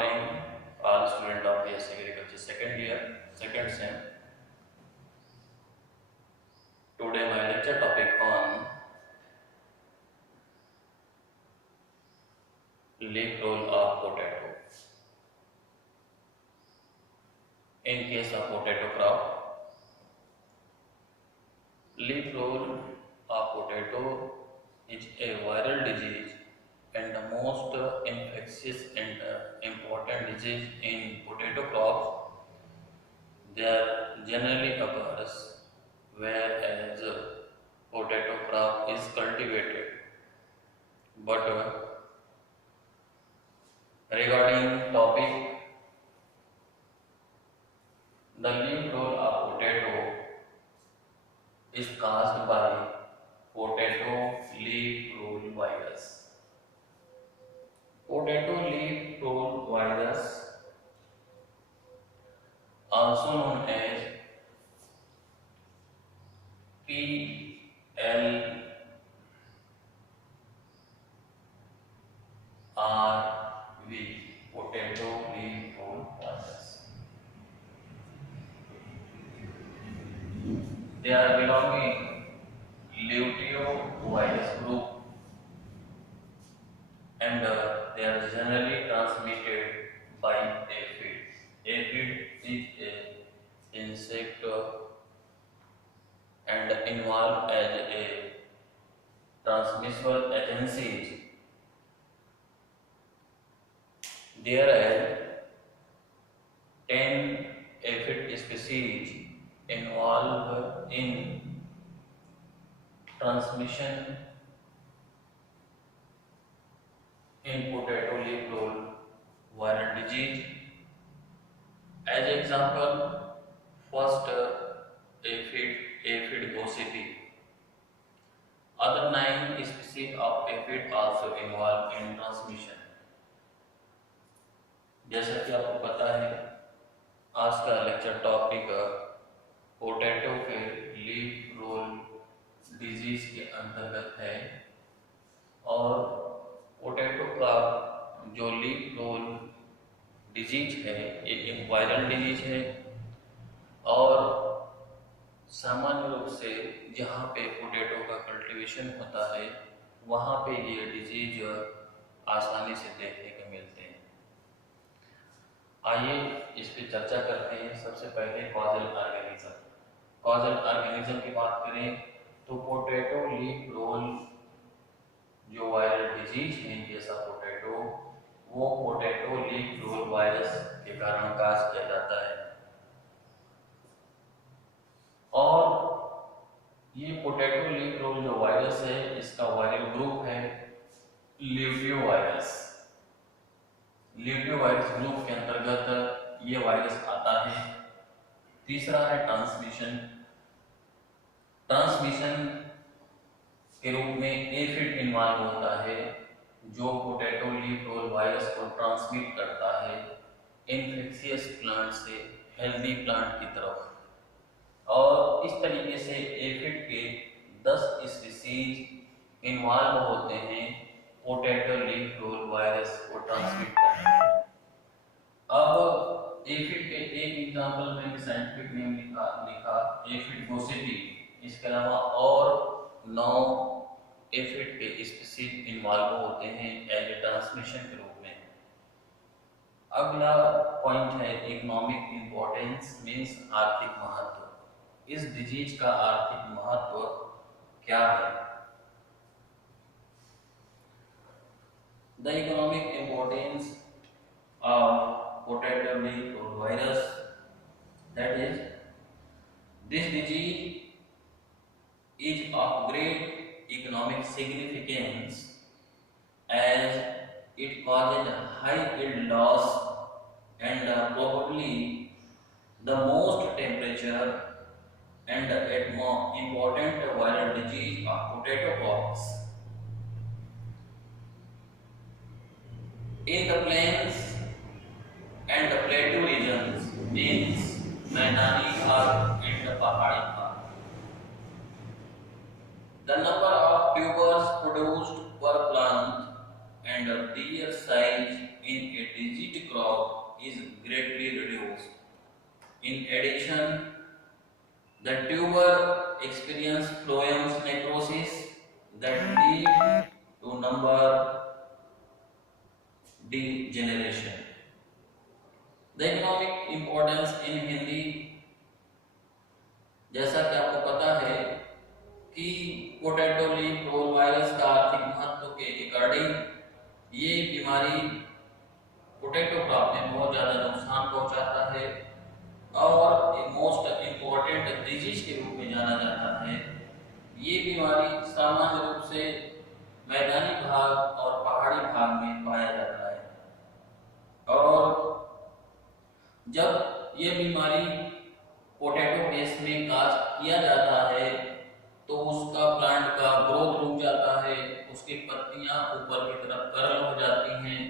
morning, all student of BSc Agriculture second year, second sem. Today my lecture topic on leaf roll of potato. In case of potato crop, leaf roll of potato is a viral disease and the most infectious and important disease in potato crops. There generally occurs whereas potato crop is cultivated. But regarding topic, the leaf roll of potato is caused by potato leaf roll virus. Potato leaf roll virus, also known as PLRV, potato leaf roll virus. They are belonging luteovirus group and they are generally transmitted by aphid. Aphid is a insect and involved as a transmissible agency. There are 10 aphid species involved in transmission in potato leaf roll viral disease. As example, first aphid gossypii. Other 9 species of aphid also involved in transmission. जैसा कि आपको पता है, आज का lecture topic potato के leaf role disease के अंतर्गत है और पोटैटो का जो लीफ रोल डिजीज है ये एक वायरल डिजीज है और सामान्य रूप से जहाँ पे पोटैटो का कल्टीवेशन होता है वहाँ पे ये डिजीज आसानी से देखने को मिलते हैं। आइए इस पे चर्चा करते हैं। सबसे पहले कॉजल ऑर्गेनिज्म। कॉजल ऑर्गेनिज्म की बात करें तो पोटैटो लीफ रोल जो वायरल डिजीज है जैसा पोटैटो, वो पोटैटो लीफ रोल वायरस के कारण काज किया जाता है और ये पोटैटो लीफ रोल जो वायरस है इसका वायरल ग्रुप है ल्यूटियोवायरस। ल्यूटियोवायरस ग्रुप के अंतर्गत ये वायरस आता है। तीसरा है ट्रांसमिशन। ट्रांसमिशन के रूप में एफिड इन्वॉल्व होता है जो पोटैटो लीफ रोल वायरस को ट्रांसमिट करता है इन्फेक्शियस प्लांट से हेल्दी प्लांट की तरफ और इस तरीके से एफिड के 10 स्पीसीज इन्वॉल्व होते हैं पोटैटो लीफ रोल वायरस को ट्रांसमिट करने में। अब एफिड के एक एग्जांपल में साइंटिफिक नेम लिखा एफिड गॉसिपी। इसके अलावा और 9 एफिड के स्पीसीज इन्वॉल्व होते हैं एज ए ट्रांसमिशन के रूप में। अगला पॉइंट है इकोनॉमिक इंपॉर्टेंस मींस आर्थिक महत्व। इस डिजीज का आर्थिक महत्व क्या है? The economic importance of potato leaf roll virus, that is, this disease is of great economic significance as it causes high yield loss and probably the most temperature and important viral disease of potato crops. In the plains and the plateau regions means Maidani Bhag and the Pahadi Bhag, the number of tubers produced per plant and their size in a digit crop In addition, the tuber experience phloem necrosis that lead to number degeneration. The economic importance in Hindi, जैसा कि आपको पता है कि potato leaf roll virus का आर्थिक महत्व के अकॉर्डिंग ये बीमारी पोटैटो क्रॉप में बहुत ज़्यादा नुकसान पहुंचाता है और मोस्ट इम्पोर्टेंट डिजीज के रूप में जाना जाता है। ये बीमारी सामान्य रूप से मैदानी भाग और पहाड़ी भाग में पाया जाता है और जब ये बीमारी पोटैटो पेस्ट में कास्ट किया जाता है तो उसका प्लांट का ग्रोथ रुक जाता है, उसकी पत्तियां ऊपर की तरफ कर्ल हो जाती हैं,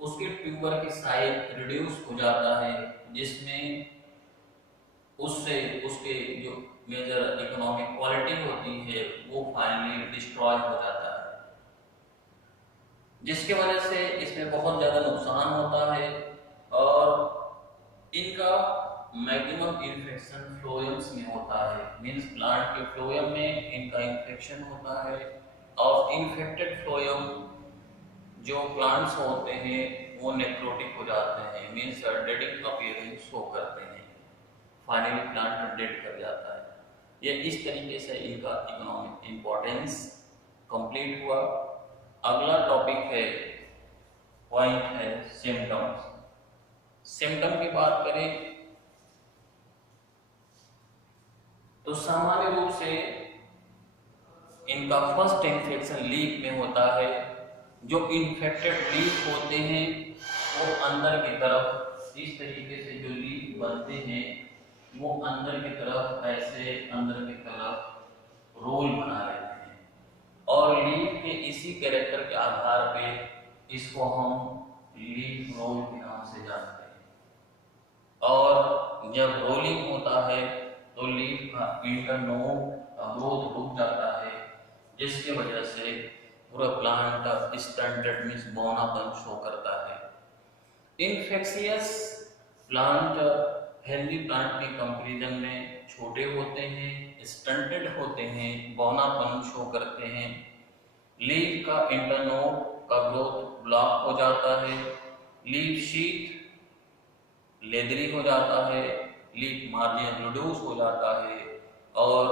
उसके ट्यूबर की साइज रिड्यूस हो जाता है, जिसमें उससे उसके जो मेजर इकोनॉमिक क्वालिटी होती है वो फाइनली डिस्ट्रॉय हो जाता है, जिसके वजह से इसमें बहुत ज़्यादा नुकसान होता है और इनका मैक्सिमम इन्फेक्शन फ्लोएम्स में होता है। मींस प्लांट के फ्लोएम में इनका इन्फेक्शन होता है और इन्फेक्टेड फ्लोएम जो प्लांट्स होते हैं वो नेक्रोटिक हो जाते हैं, मींस डेडिंग अपीयरेंस शो करते हैं, फाइनली प्लांट डेड कर जाता है। ये इस तरीके से इनका इकोनॉमिक इम्पोर्टेंस कंप्लीट हुआ। अगला टॉपिक है, पॉइंट है सिम्टम्स। सिम्टम की बात करें तो सामान्य रूप से इनका फर्स्ट इन्फेक्शन लीफ में होता है। जो इन्फेक्टेड लीफ होते हैं वो अंदर की तरफ इस तरीके से जो लीफ बनते हैं वो अंदर की तरफ ऐसे अंदर की तरफ रोल बना लेते हैं और लीफ के इसी कैरेक्टर के आधार पे इसको हम लीफ रोल के नाम से जानते हैं। और जब रोलिंग होता है तो लीफ का इंटरनोड ग्रोथ रुक जाता है, जिसकी वजह से पूरा प्लांट स्टंटेड मींस बौनापन शो करता है। इन्फेक्शियस प्लांट हेल्दी प्लांट के कंपैरिजन में छोटे होते हैं, स्टंटेड होते हैं, बौनापन शो करते हैं, लीफ का इंटरनोड का ग्रोथ ब्लॉक हो जाता है, लीफ शीट लेदरी हो जाता है, लीफ मार्जिन रिड्यूस हो जाता है और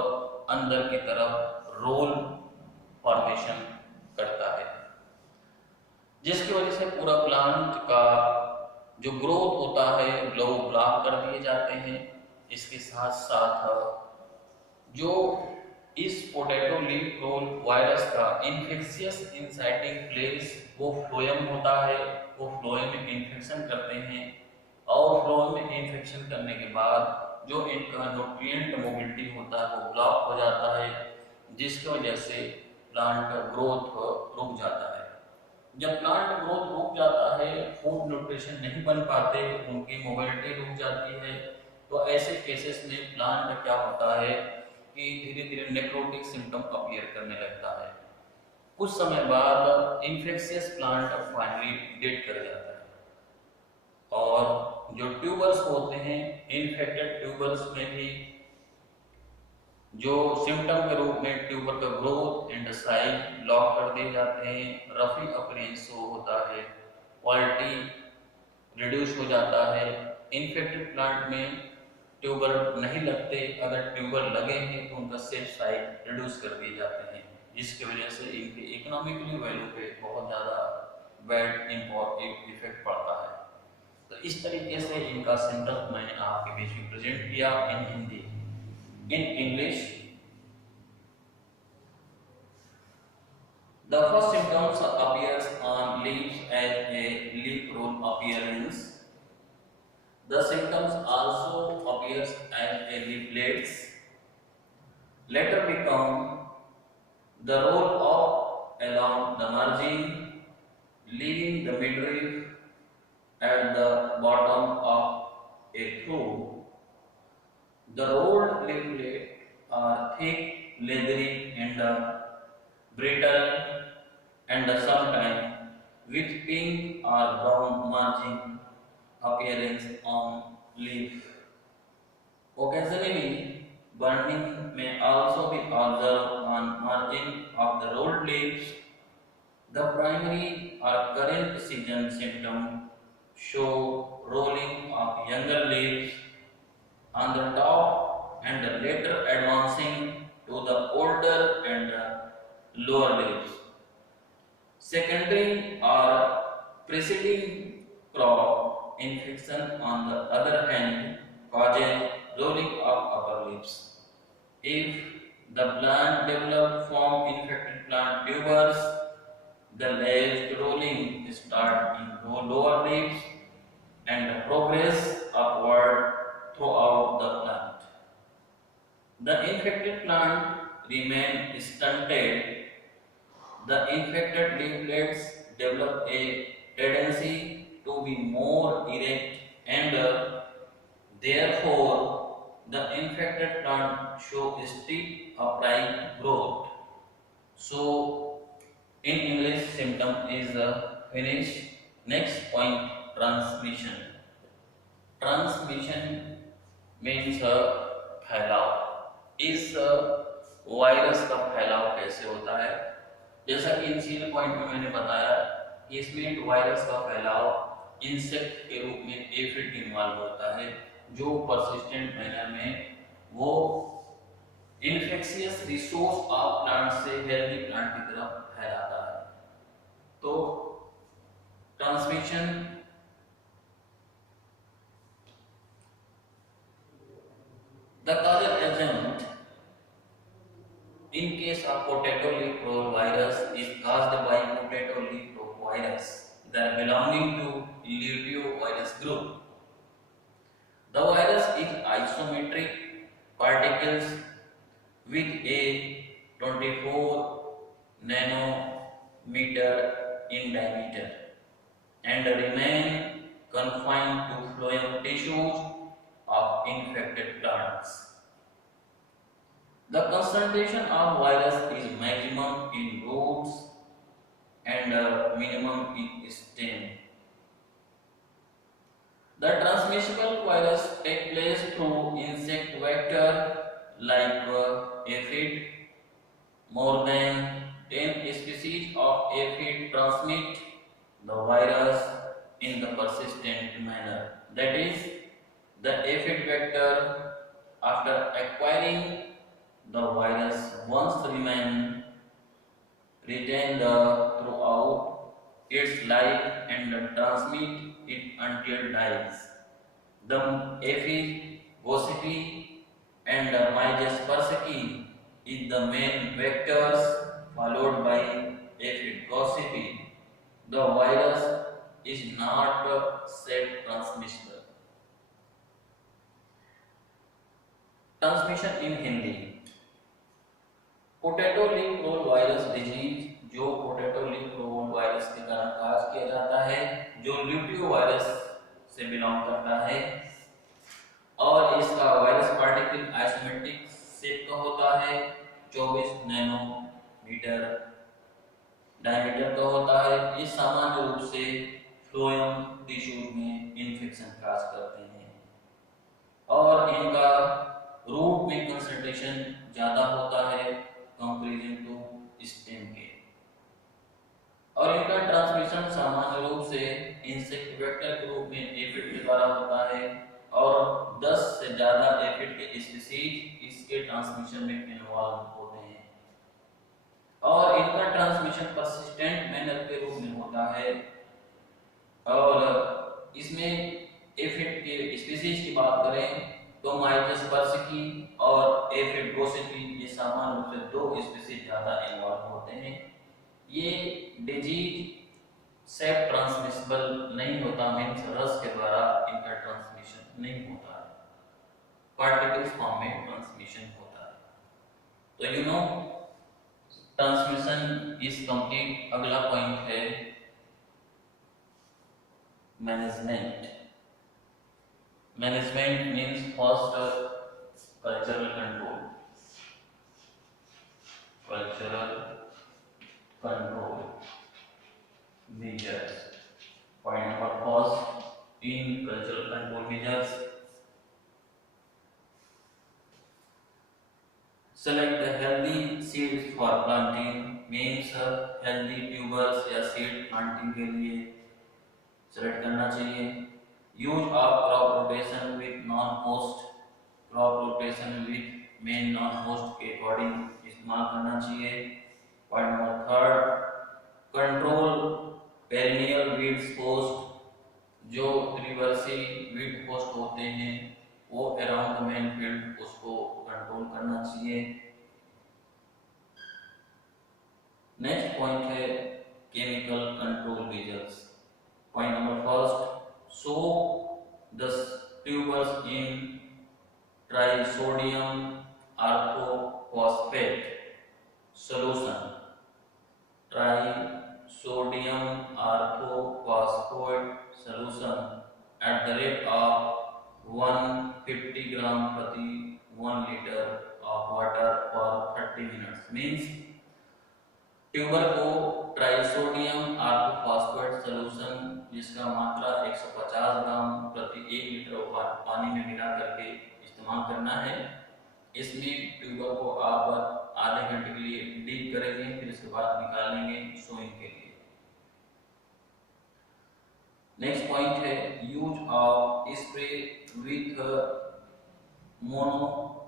अंदर की तरफ रोल फॉर्मेशन करता है, जिसकी वजह से पूरा प्लांट का जो ग्रोथ होता है वो ब्लॉक कर दिए जाते हैं। इसके साथ साथ जो इस पोटैटो लीफ रोल वायरस का इन्फेक्शियस इनसाइटिंग प्लेस वो फ्लोएम होता है, वो फ्लोएम में इन्फेक्शन करते हैं और फ्लोएम में इन्फेक्शन करने के बाद जो इनका न्यूट्रिएंट मोबिलिटी होता है वो ब्लॉक हो जाता है, जिसकी वजह से प्लांट का ग्रोथ रुक जाता है। जब प्लांट ग्रोथ रुक जाता है, फूड न्यूट्रिशन नहीं बन पाते, उनकी मोबिलिटी रुक जाती है, तो ऐसे केसेस में प्लांट क्या होता है कि धीरे धीरे नेक्रोटिक सिम्टम अपीयर करने लगता है। कुछ समय बाद इन्फेक्शियस प्लांट फाइनली डेड कर जाता है और जो ट्यूबर्स होते हैं इन्फेक्टेड ट्यूबर्स में भी जो सिम्टम के रूप में ट्यूबर का ग्रोथ एंड साइज लॉक कर दिए जाते हैं, रफी अपीयरेंस शो होता है, क्वालिटी रिड्यूस हो जाता है। इन्फेक्टेड प्लांट में ट्यूबर नहीं लगते, अगर ट्यूबर लगे हैं तो उनका सेल साइज रिड्यूस कर दिए जाते हैं, जिसकी वजह से इनके इकोनॉमिकली वैल्यू पे बहुत ज़्यादा बैड इफेक्ट पड़ता है। तो इस तरीके से इनका सिम्टम मैंने आपके बीच में प्रेजेंट किया इन Hindi. In English, the first symptoms appears on leaves as a leaf roll appearance. The symptoms also appears as a leaflets. Later become the roll up along the margin, leaving the midrib at the bottom of a fruit. The rolled leaflet are thick, leathery, and brittle, and sometimes with pink or brown margin appearance on leaf. Occasionally, burning may also be observed on margin of the rolled leaves. The primary or current season symptom show rolling of younger leaves on the top and later advancing to the older and lower leaves. Secondary or preceding crop infection, on the other hand, causes rolling of upper leaves. If the plant develops from infected plant tubers, the last rolling start in lower leaves and progress upward throughout the plant. The infected plant remain stunted. The infected leaflets develop a tendency to be more erect and therefore the infected plant show steep upright growth. So in English symptom is finished. Next point, transmission. Transmission means फैलाव। इस वायरस का फैलाव कैसे होता है? जैसा कि initial point में मैंने बताया कि इसमें वायरस का फैलाव इंसेक्ट के रूप में एफिड इन्वॉल्व होता है, जो परसिस्टेंट मैनर में वो इन्फेक्शियस रिसोर्स ऑफ प्लांट से हेल्दी प्लांट की तरफ फैलाता है। तो transmission the causal agent in case of potato leaf roll virus is caused by potato leaf roll virus that belonging to luteovirus group. The virus is isometric particles with a 24 nanometer in diameter and remain confined to phloem tissues of infected plants. The concentration of virus is maximum in roots and minimum in stem. The transmissible virus take place through insect vector like aphid. More than 10 species of aphid transmit the virus in the persistent manner. That is, the aphid vector, after acquiring the virus, once retain throughout its life and transmit it until dies. The aphid gossypii and Myges persicii is the main vectors, followed by aphid gossypii. The virus is not self-transmissible. Transmission in Hindi. Potato leaf roll virus disease, जो potato leaf roll virus के कारण काज किया जाता है, जो ल्यूटियो वायरस से बिलोंग करता है और इसका वायरस पार्टिकल आइसोमेट्रिक शेप का होता है, 24 नैनोमीटर डायमीटर का होता है। ये सामान्य रूप से फ्लोएम टिश्यूज में इन्फेक्शन काज करते हैं और इनका रूट में कंसंट्रेशन ज्यादा होता है कंपैरिजन टू स्टेम के, और इनका ट्रांसमिशन सामान्य रूप से इंसेक्ट वेक्टर के रूप में एफिड के द्वारा होता है और 10 से ज्यादा एफिड के स्पीशीज इसके ट्रांसमिशन में इन्वॉल्व होते हैं और इनका ट्रांसमिशन परसिस्टेंट मैनर के रूप में होता है। और इसमें एफिड के स्पीशीज की बात करें तो माइजेस पर्सिकी और एफिड गॉसिपी, ये सामान्य रूप से 2 स्पीशीज ज्यादा इन्वॉल्व होते हैं। ये डिजीज सेफ ट्रांसमिसिबल नहीं होता, मीन्स रस के द्वारा इनका ट्रांसमिशन नहीं होता है, पार्टिकल्स फॉर्म में ट्रांसमिशन होता है। तो you know transmission is complete. अगला पॉइंट है management. Management means first cultural control. Cultural control measures. Point number first in cultural control measures. select the healthy seeds for planting means healthy tubers या seed planting के लिए select करना चाहिए। use of crop rotation with non-host, crop rotation with main non-host के अकॉर्डिंग इस्तेमाल करना चाहिए। Point number third, control perennial weeds post, जो त्रिवर्षी वीड पोस्ट होते हैं वो अराउंड द मेन फील्ड उसको कंट्रोल करना चाहिए। नेक्स्ट पॉइंट है chemical control measures. Point number first, so the tubers in trisodium orthophosphate solution, trisodium orthophosphate solution at the rate of 150 gram प्रति 1 litre of water for 30 minutes means tuber को trisodium orthophosphate solution जिसका मात्रा 150 gram प्रति 1 लीटर पानी में मिला करके इस्तेमाल करना है। इसमें ट्यूबर को आप आधे घंटे के लिए डीप करेंगे, फिर इसके बाद निकालेंगे सोइंग के लिए। नेक्स्ट पॉइंट है use of spray with monocrotophos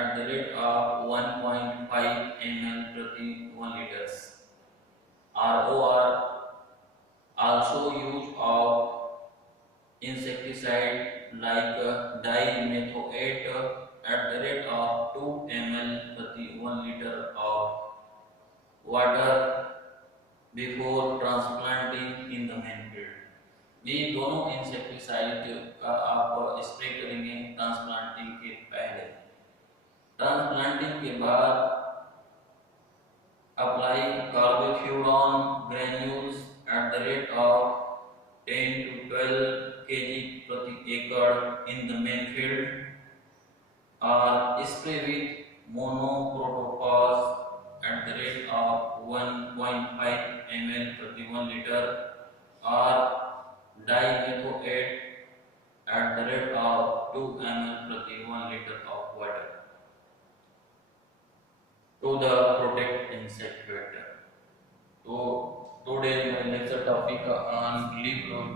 at the rate of 1.5 ml प्रति 1 liters. ROR also use of insecticide like dimethoate at the rate of 2 ml प्रति 1 liter of water before transplanting in the main field. ये दोनों इंसेक्टिसाइड का आप स्प्रे करेंगे ट्रांसप्लांटिंग के पहले। ट्रांसप्लांटिंग के बाद apply carbofuran granules at the rate of 10 to 12 kg प्रति एकड़ इन द मेन फील्ड और spray with monocrotophos at the rate of 1.5 ml प्रति 1 लीटर और dimethoate at the rate of 2 ml प्रति 1 litre of water to the protect insect vector. So today my lecture topic on leaf rot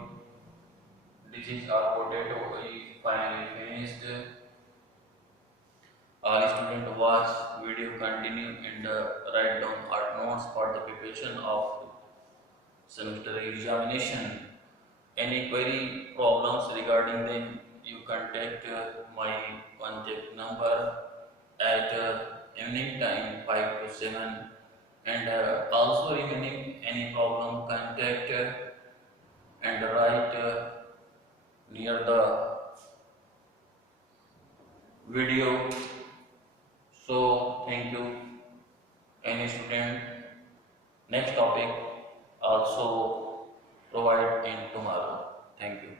disease or potato is finally finished. All students watch video continue and write down our notes for the preparation of semester examination. Any query problems regarding them you contact my contact number at evening time 5 to 7 and also remaining any problem contact and write near the video. So thank you any student. Next topic also provide in tomorrow. Thank you.